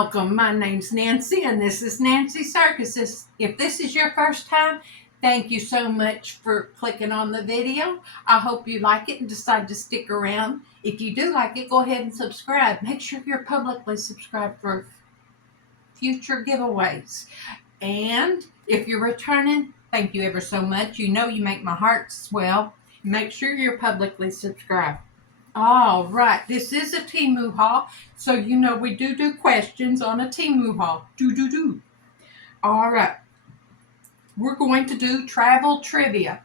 Welcome, my name's Nancy and this is Nancy Circus. If this is your first time, thank you so much for clicking on the video. I hope you like it and decide to stick around. If you do like it, go ahead and subscribe. Make sure you're publicly subscribed for future giveaways. And if you're returning, thank you ever so much. You know you make my heart swell. Make sure you're publicly subscribed. All right, this is a Temu haul, so you know we do questions on a Temu haul. Do. All right, we're going to do travel trivia.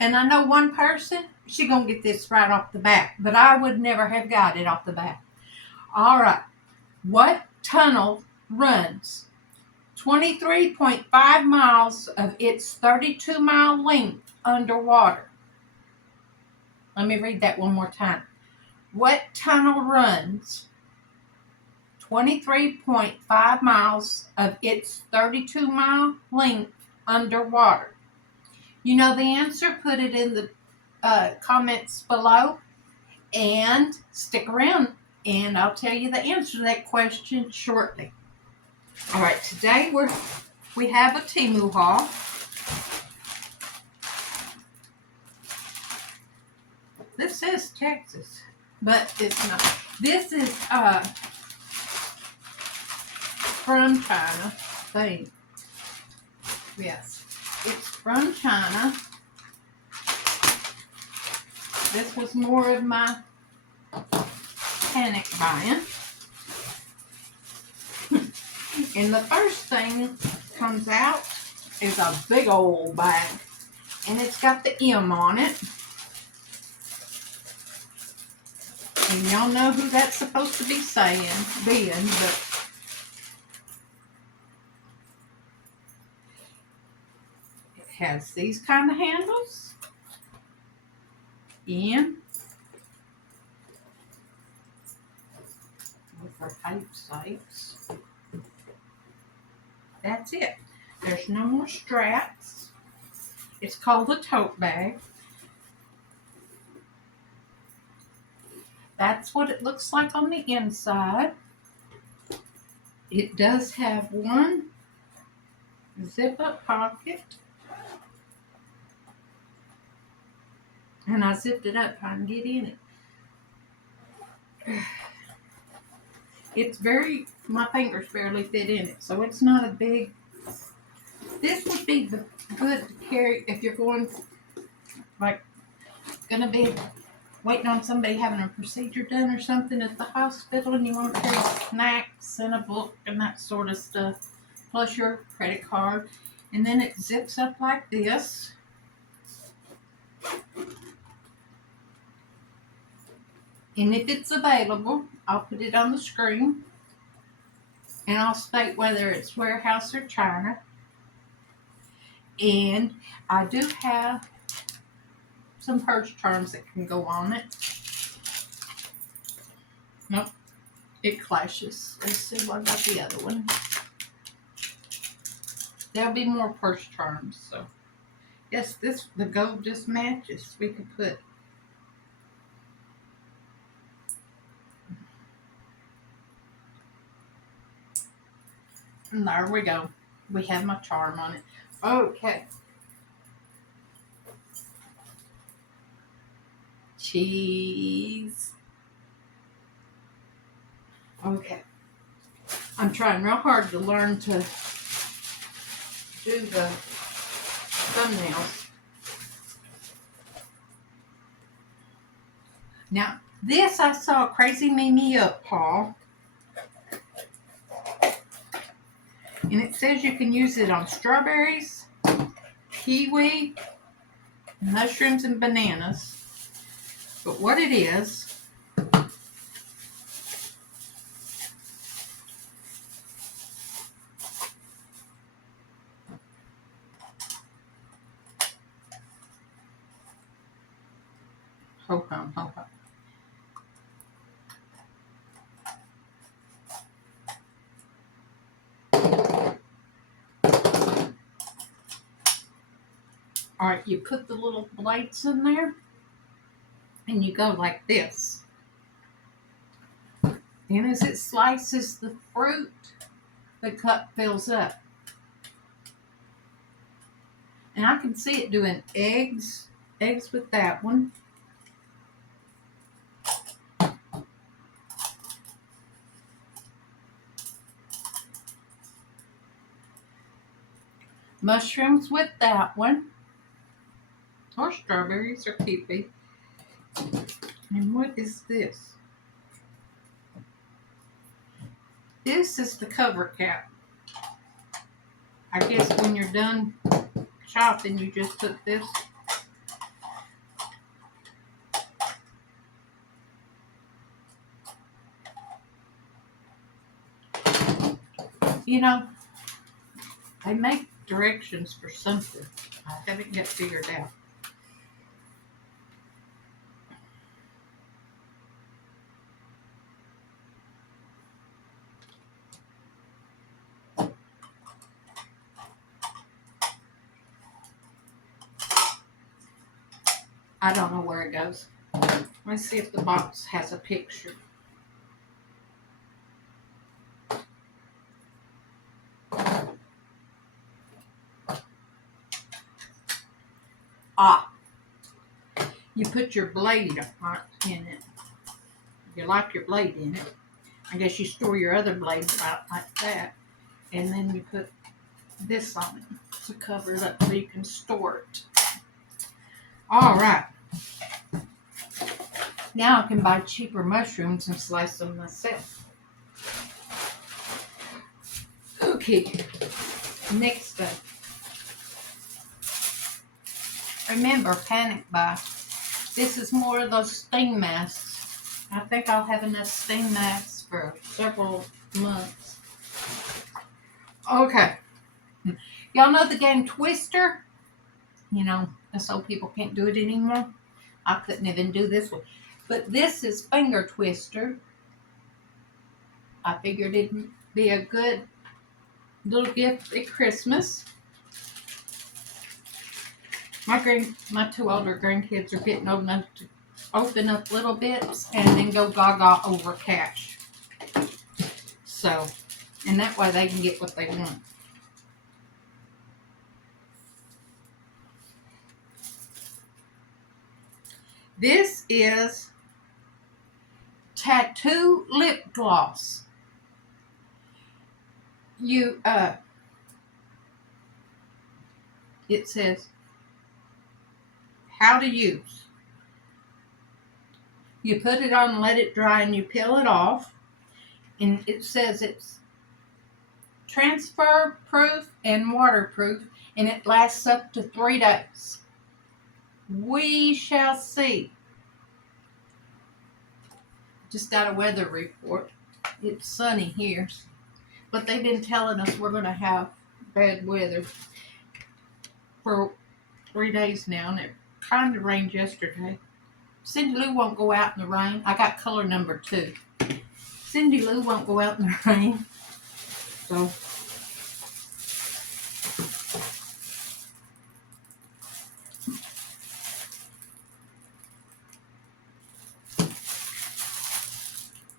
And I know one person, she going to get this right off the bat, but I would never have got it off the bat. All right, what tunnel runs 23.5 miles of its 32-mile length underwater? Let me read that one more time. What tunnel runs 23.5 miles of its 32-mile length underwater? You know the answer, put it in the comments below and stick around and I'll tell you the answer to that question shortly. All right, today we have a Temu haul. This says Texas, but it's not. This is from China, I think. Yes, it's from China. This was more of my panic buying. And the first thing comes out is a big old bag, and it's got the M on it. And y'all know who that's supposed to be being, but it has these kind of handles and for type sites. That's it. There's no more straps. It's called a tote bag. That's what it looks like on the inside. It does have one zip-up pocket. And I zipped it up trying to get in it. It's my fingers barely fit in it, so it's not a big. This would be good to carry if you're going be waiting on somebody having a procedure done or something at the hospital and you want to carry snacks and a book and that sort of stuff, plus your credit card. And then it zips up like this. And if it's available, I'll put it on the screen. And I'll state whether it's warehouse or China. And I do have some purse charms that can go on it. Nope, it clashes. Let's see what I got the other one. There'll be more purse charms, so yes, the gold just matches. We could put and there we go. We have my charm on it. Okay. Cheese. Okay. I'm trying real hard to learn to do the thumbnails. Now, this I saw Crazy Me Up haul. And it says you can use it on strawberries, kiwi, mushrooms, and bananas. But what it is, hold on. All right, you put the little blades in there, and you go like this. And as it slices the fruit, the cup fills up. And I can see it doing eggs with that one. Mushrooms with that one. Or strawberries or kiwi. And what is this? This is the cover cap. I guess when you're done shopping, you just put this. You know, they make directions for something. I haven't yet figured out. I don't know where it goes. Let's see if the box has a picture. Ah, you put your blade in it. You like your blade in it. I guess you store your other blades out like that. And then you put this on it to cover it up so you can store it. All right. Now I can buy cheaper mushrooms and slice them myself. Okay, next up. Remember, panic buy. This is more of those sting masks. I think I'll have enough sting masks for several months. Okay. Y'all know the game Twister? You know, us old people can't do it anymore. I couldn't even do this one. But this is Finger Twister. I figured it'd be a good little gift at Christmas. My two older grandkids are getting old enough to open up little bits and then go gaga over cash. So, and that way they can get what they want. This is Tattoo Lip Gloss. It says how to use. You put it on, let it dry, and you peel it off. And it says it's transfer proof and waterproof, and it lasts up to 3 days. We shall see. Just got a weather report. It's sunny here, but they've been telling us we're going to have bad weather for 3 days now, and it kind of rained yesterday. Cindy Lou won't go out in the rain. I got color number 2. Cindy Lou won't go out in the rain. So,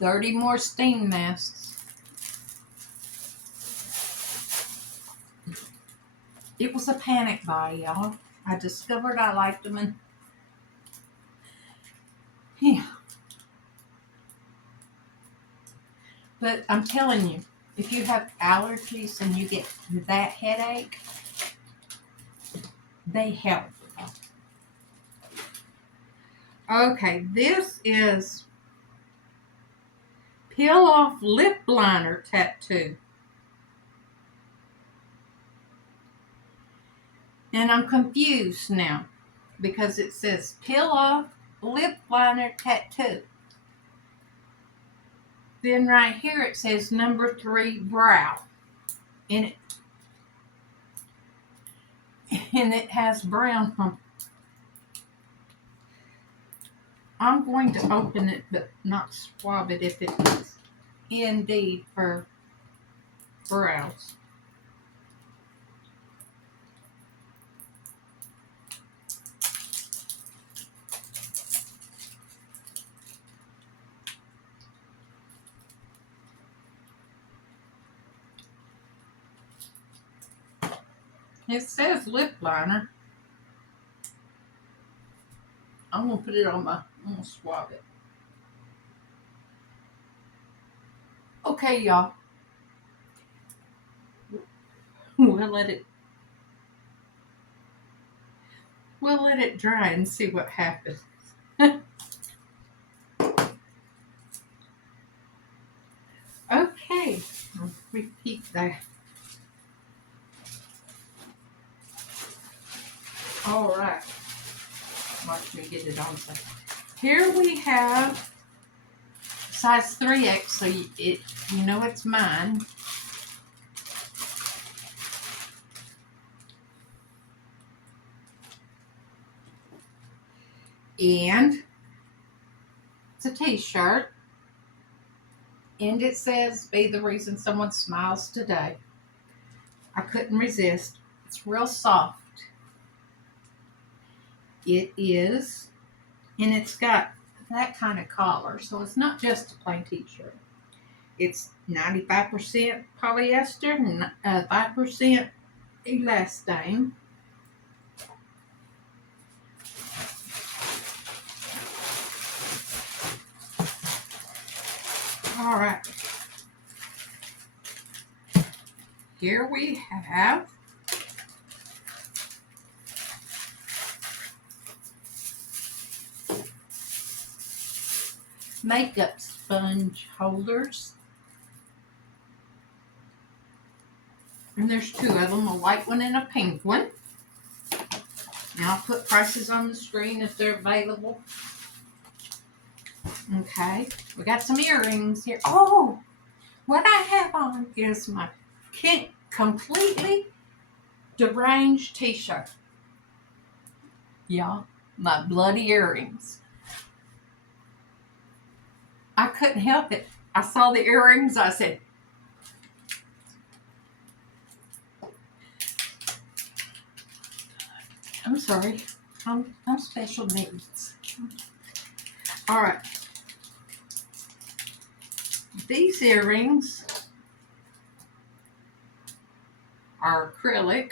$30 more steam masks. It was a panic buy, y'all. I discovered I liked them, and yeah. But I'm telling you, if you have allergies and you get that headache, they help. Okay, this is Peel Off Lip Liner Tattoo. And I'm confused now because it says Peel Off Lip Liner Tattoo. Then right here it says number 3 brow. And it has brown on. I'm going to open it but not swab it if it's indeed for brows. It says lip liner. I'm gonna put it on my. I'm gonna swab it. Okay, y'all. We'll let it. We'll let it dry and see what happens. Okay. I'll repeat that. All right. Watch me get it on. Here we have size 3X, so you know it's mine. And it's a t-shirt. And it says, "Be the reason someone smiles today." I couldn't resist. It's real soft. It is. And it's got that kind of collar. So it's not just a plain t-shirt. It's 95% polyester and 5% elastane. All right. Here we have makeup sponge holders. And there's two of them, a white one and a pink one. Now I'll put prices on the screen if they're available. Okay, we got some earrings here. Oh, what I have on is my completely deranged t-shirt. Y'all, my bloody earrings. I couldn't help it. I saw the earrings. I said, I'm sorry. I'm special needs. All right. These earrings are acrylic.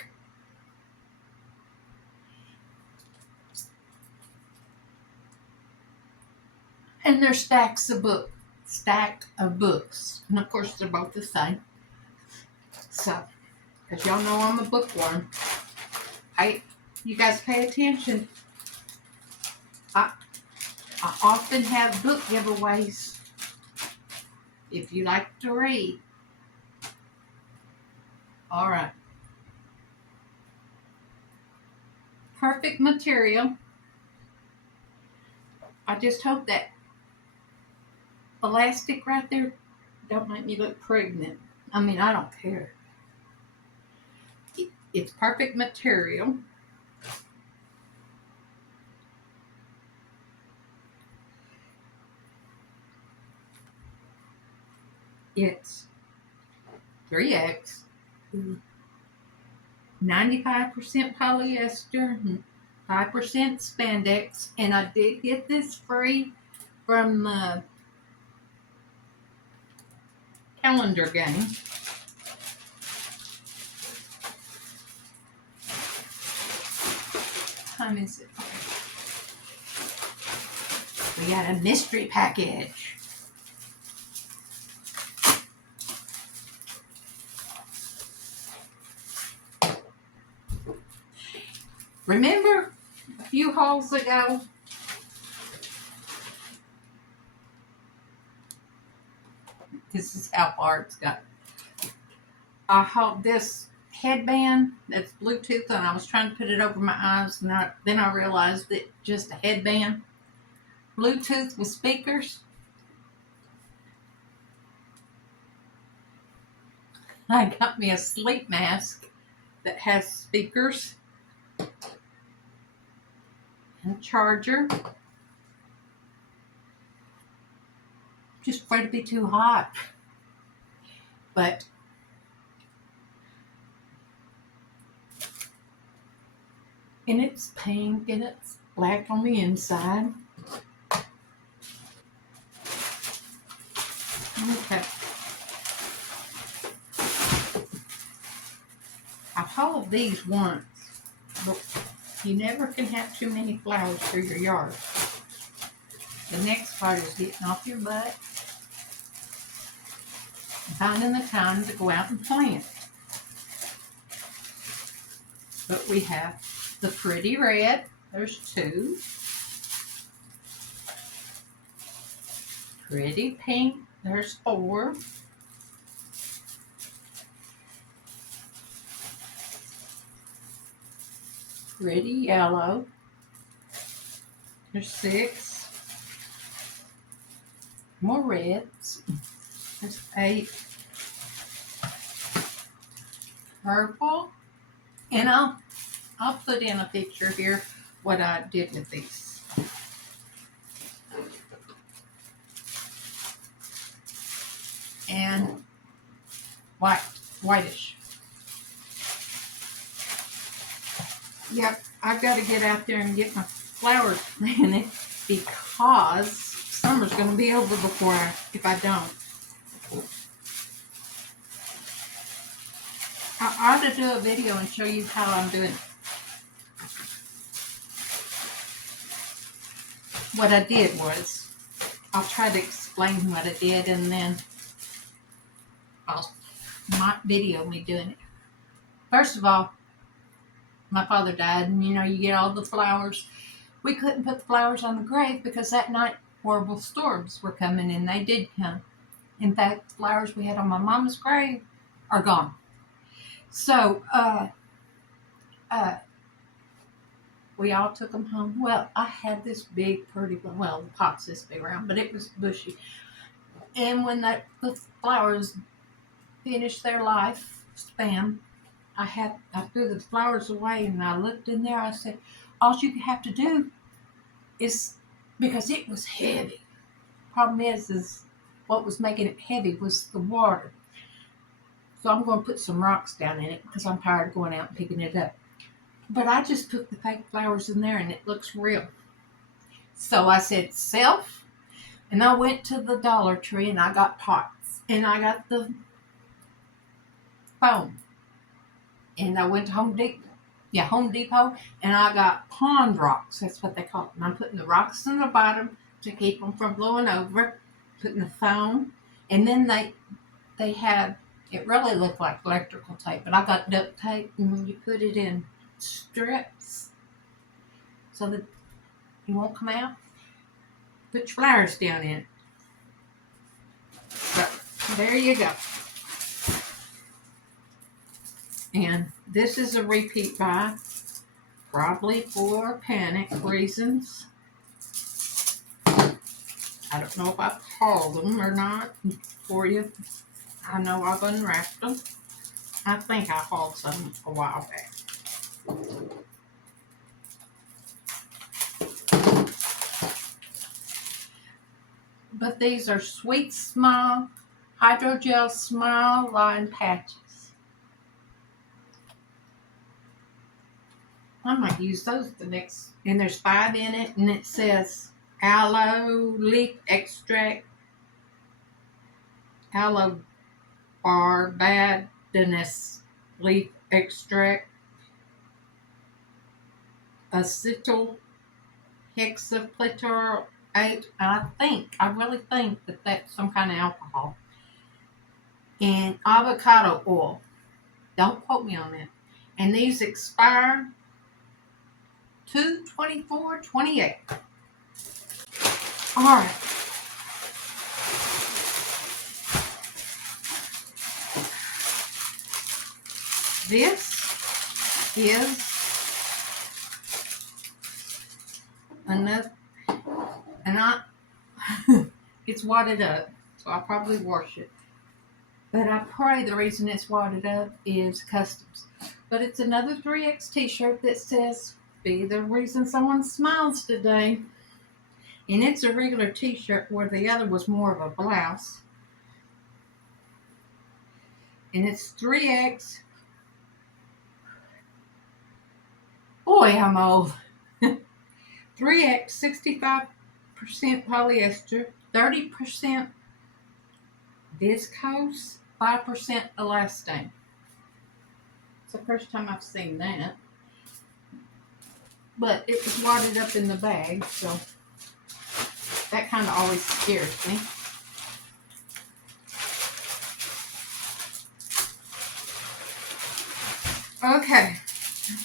And they're stacked of books. And of course, they're both the same. So, because y'all know I'm a bookworm. You guys pay attention. I often have book giveaways if you like to read. All right. Perfect material. I just hope that elastic right there don't make me look pregnant. I mean, I don't care. It's perfect material. It's 3X, 95% polyester, 5% spandex, and I did get this free from the calendar game. Time is it? We got a mystery package. Remember a few hauls ago? This is how far it's got. I hauled this headband that's Bluetooth, and I was trying to put it over my eyes, and then I realized that just a headband. Bluetooth with speakers. I got me a sleep mask that has speakers and a charger. Just afraid to be too hot. But and it's pink and it's black on the inside. Okay. I told these once, but you never can have too many flowers for your yard. The next part is getting off your butt and finding the time to go out and plant. But we have the pretty red. There's 2. Pretty pink. There's 4. Pretty yellow. There's 6. More reds. There's 8. Purple. And I'll put in a picture here what I did with these. And whitish. Yep, I've got to get out there and get my flowers planted because summer's going to be over if I don't. I ought to do a video and show you how I'm doing it. What I did was, I'll try to explain what I did and then I'll video me doing it. First of all, my father died, and you get all the flowers. We couldn't put the flowers on the grave because that night horrible storms were coming, and they did come. In fact, the flowers we had on my mama's grave are gone. So, we all took them home. Well, I had this big, pretty one. Well, the pot's this big around, but it was bushy. And when the flowers finished their life span, I threw the flowers away, and I looked in there. I said, all you have to do is, because it was heavy. Problem is what was making it heavy was the water. So I'm going to put some rocks down in it because I'm tired of going out and picking it up. But I just put the fake flowers in there, and it looks real. So I said, self, and I went to the Dollar Tree, and I got pots, and I got the foam. And I went to Home Depot, and I got pond rocks. That's what they call it. And I'm putting the rocks in the bottom to keep them from blowing over, putting the foam, and then they have, it really looked like electrical tape, but I got duct tape, and you put it in strips so that it won't come out. Put your flowers down in it. So there you go. And this is a repeat buy, probably for panic reasons. I don't know if I've hauled them or not for you. I know I've unwrapped them. I think I hauled some a while back. But these are Sweet Smile Hydrogel Smile Line Patches. I might use those the next. And there's 5 in it, and it says aloe leaf extract, aloe barbadensis leaf extract, acetyl hexafluoride. I really think that that's some kind of alcohol. And avocado oil. Don't quote me on that. And these expire 2/24/28. All right. This is enough, and it's wadded up, so I'll probably wash it. But I pray the reason it's wadded up is customs. But it's another 3X t-shirt that says, be the reason someone smiles today. And it's a regular t-shirt where the other was more of a blouse. And it's 3X. Boy, I'm old. 3X, 65% polyester, 30% viscose, 5% elastane. It's the first time I've seen that. But it was wadded up in the bag, so that kind of always scares me. Okay,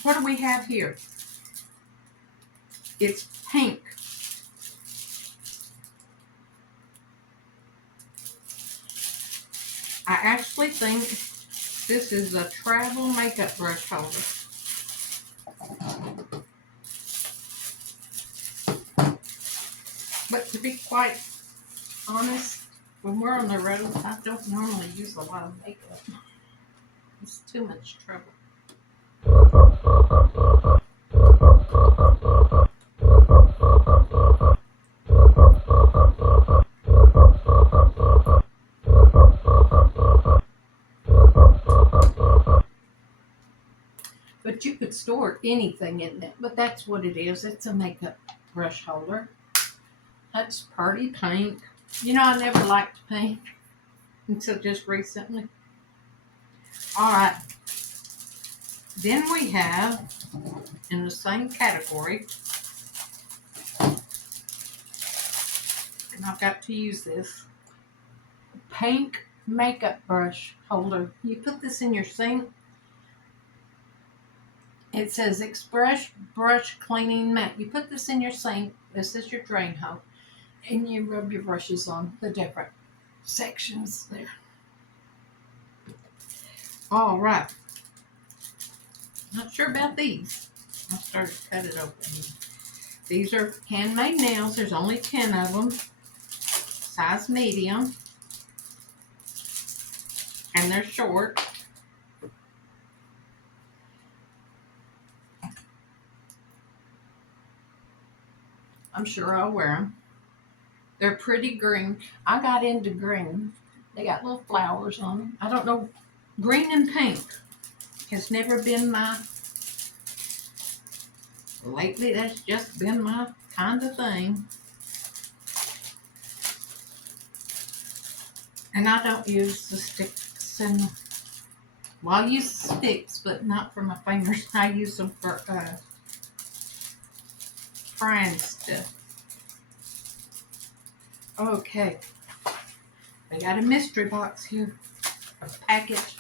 what do we have here? It's pink. I actually think this is a travel makeup brush holder. But to be quite honest, when we're on the road, I don't normally use a lot of makeup. It's too much trouble. But you could store anything in it. But that's what it is. It's a makeup brush holder. That's pretty pink. You know, I never liked pink until just recently. Alright. Then we have, in the same category, and I've got to use this, pink makeup brush holder. You put this in your sink. It says Express Brush Cleaning Mat. You put this in your sink. This is your drain hole. And you rub your brushes on the different sections there. All right. Not sure about these. I'll start to cut it open. These are handmade nails. There's only 10 of them. Size medium. And they're short. I'm sure I'll wear them. They're pretty green. I got into green. They got little flowers on them. I don't know. Green and pink has never been my... Lately, that's just been my kind of thing. And I don't use the sticks. And well, I use sticks, but not for my fingers. I use them for frying stuff. Okay. We got a mystery box here. A package.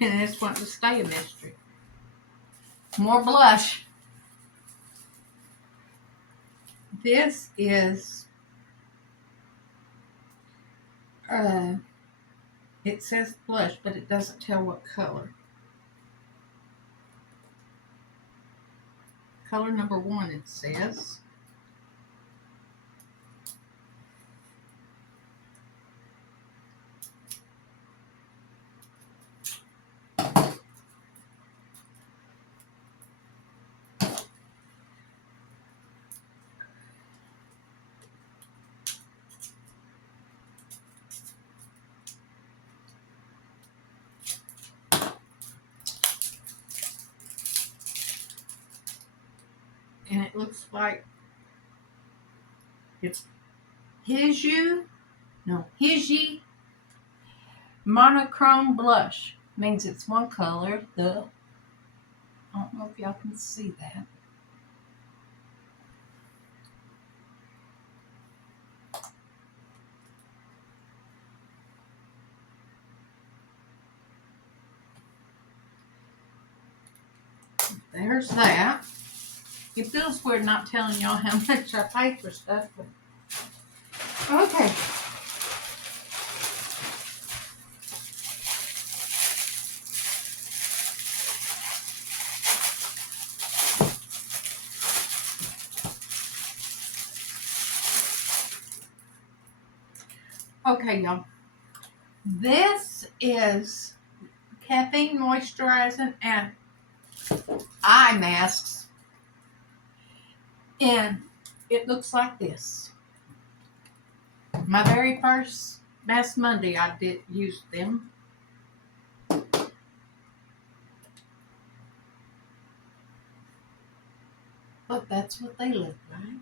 And it's wanting to stay a mystery. More blush. This is it says blush, but it doesn't tell what color. Color number 1, it says. And it looks like it's Hiju monochrome blush. Means it's one color. I don't know if y'all can see that. There's that. It feels weird not telling y'all how much I pay for stuff. But okay. Okay, y'all. This is caffeine moisturizing and eye masks. And it looks like this. My very first last Monday I did use them. But that's what they look like.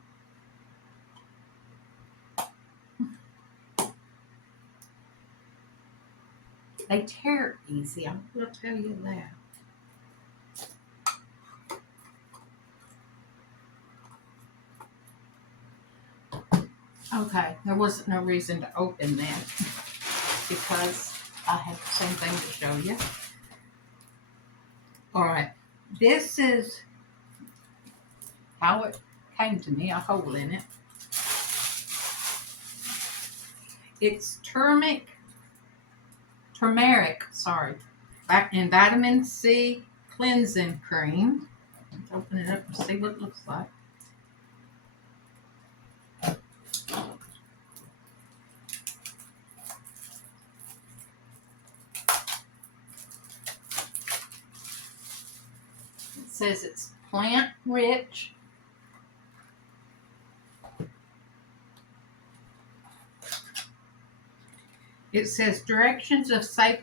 They tear easy, I will tell you that. Okay, there wasn't no reason to open that because I had the same thing to show you. Alright, this is how it came to me, a hole in it. It's turmeric, and vitamin C cleansing cream. Let's open it up and see what it looks like. It says it's plant rich. It says directions of safe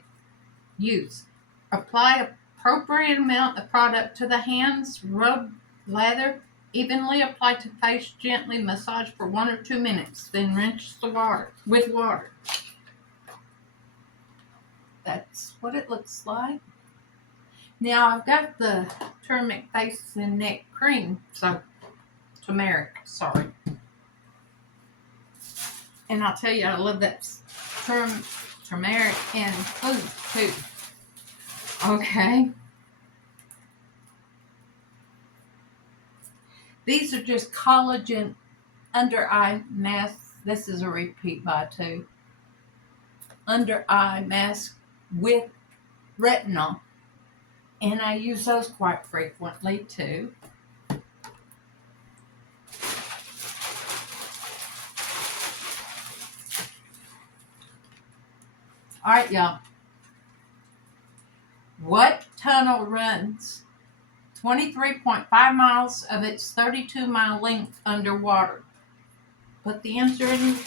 use. Apply appropriate amount of product to the hands, rub, lather, evenly apply to face, gently massage for 1 or 2 minutes, then rinse the water with water. That's what it looks like. Now I've got the turmeric face and neck cream, turmeric. And I'll tell you, I love that turmeric in food too. Okay. These are just collagen under eye masks. This is a repeat buy too. Under eye mask with retinol. And I use those quite frequently too. Alright, y'all. What tunnel runs 23.5 miles of its 32-mile length underwater? Put the answer in the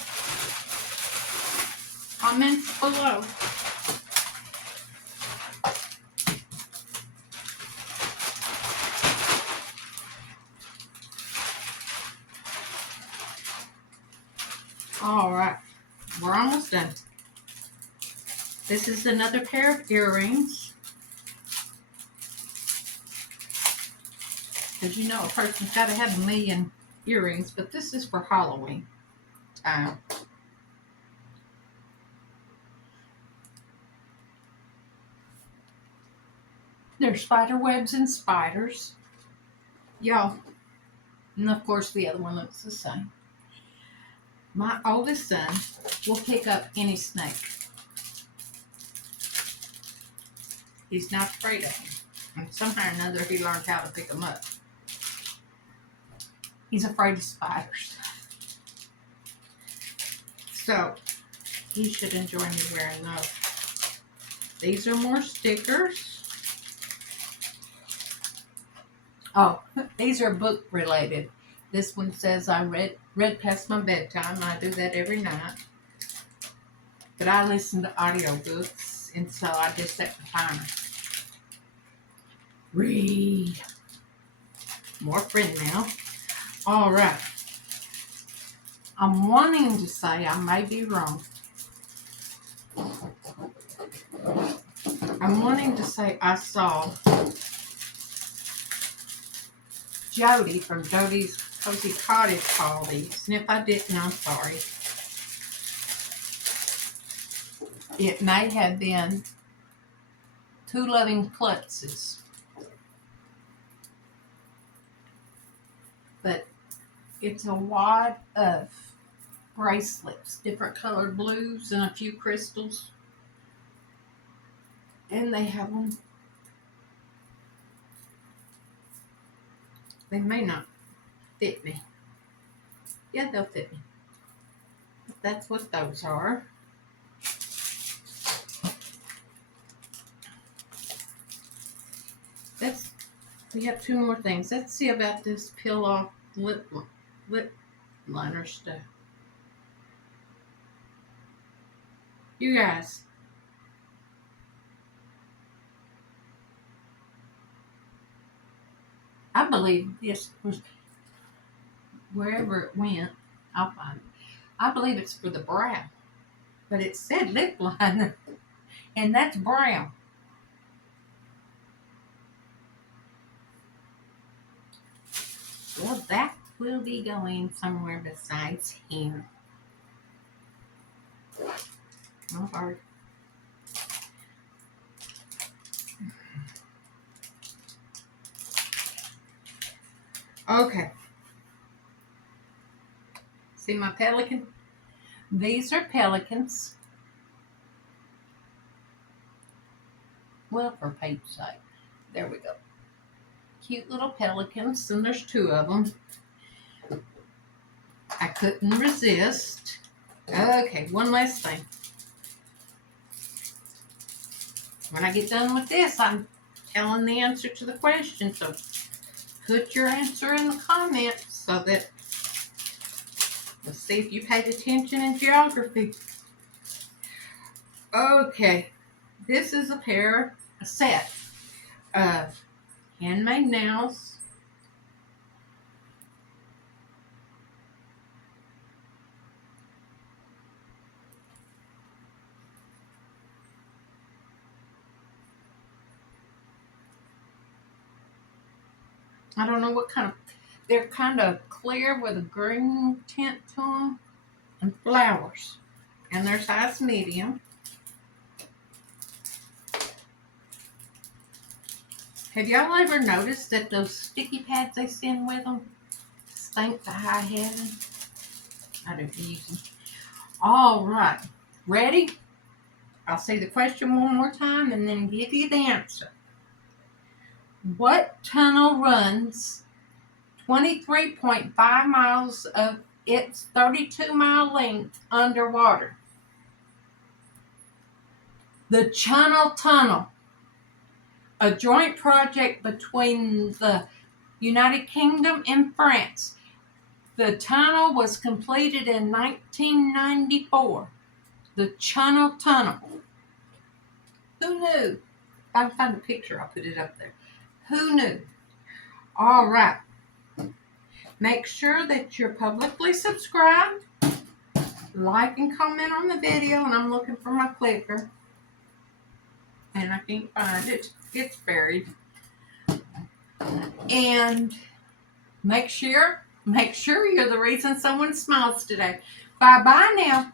comments below. Alright, we're almost done. This is another pair of earrings. Because you know a person's got to have a million earrings, but this is for Halloween time. There's spider webs and spiders. Y'all. And of course the other one looks the same. My oldest son will pick up any snake. He's not afraid of them. And somehow or another he learned how to pick them up. He's afraid of spiders. So, he should enjoy me wearing those. These are more stickers. Oh, these are book related. This one says I read past my bedtime. I do that every night. But I listen to audiobooks, and so I just set the timer. Read. More friend mail. All right. I'm wanting to say, I may be wrong. I'm wanting to say I saw Jody from Jody's Cozy Cottage call these. And if I didn't, I'm sorry. It may have been Two Loving Klutzes. But it's a wad of bracelets, different colored blues and a few crystals. And they have them. They may not fit me. Yeah, they'll fit me. But that's what those are. We have 2 more things. Let's see about this peel off lip liner stuff. You guys, I believe this was, wherever it went, I'll find it. I believe it's for the brow, but it said lip liner. And that's brown. Well, that will be going somewhere besides here. Oh, hard. Okay. See my pelican? These are pelicans. Well, for page's sake. There we go. Cute little pelicans, and there's 2 of them. I couldn't resist. Okay, one last thing. When I get done with this, I'm telling the answer to the question, so put your answer in the comments so that we'll see if you paid attention in geography. Okay, this is a set of handmade nails. I don't know what kind of, they're kind of clear with a green tint to them, and flowers. And they're size medium. Have y'all ever noticed that those sticky pads they send with them stink to high heaven? I don't use them. All right, ready? I'll say the question one more time and then give you the answer. What tunnel runs 23.5 miles of its 32-mile length underwater? The Channel Tunnel, a joint project between the United Kingdom and France. The tunnel was completed in 1994. The Channel Tunnel. Who knew? If I find a picture, I'll put it up there. Who knew? All right. Make sure that you're publicly subscribed. Like and comment on the video. And I'm looking for my clicker. And I can't find it. It's buried. And make sure you're the reason someone smiles today. Bye-bye now.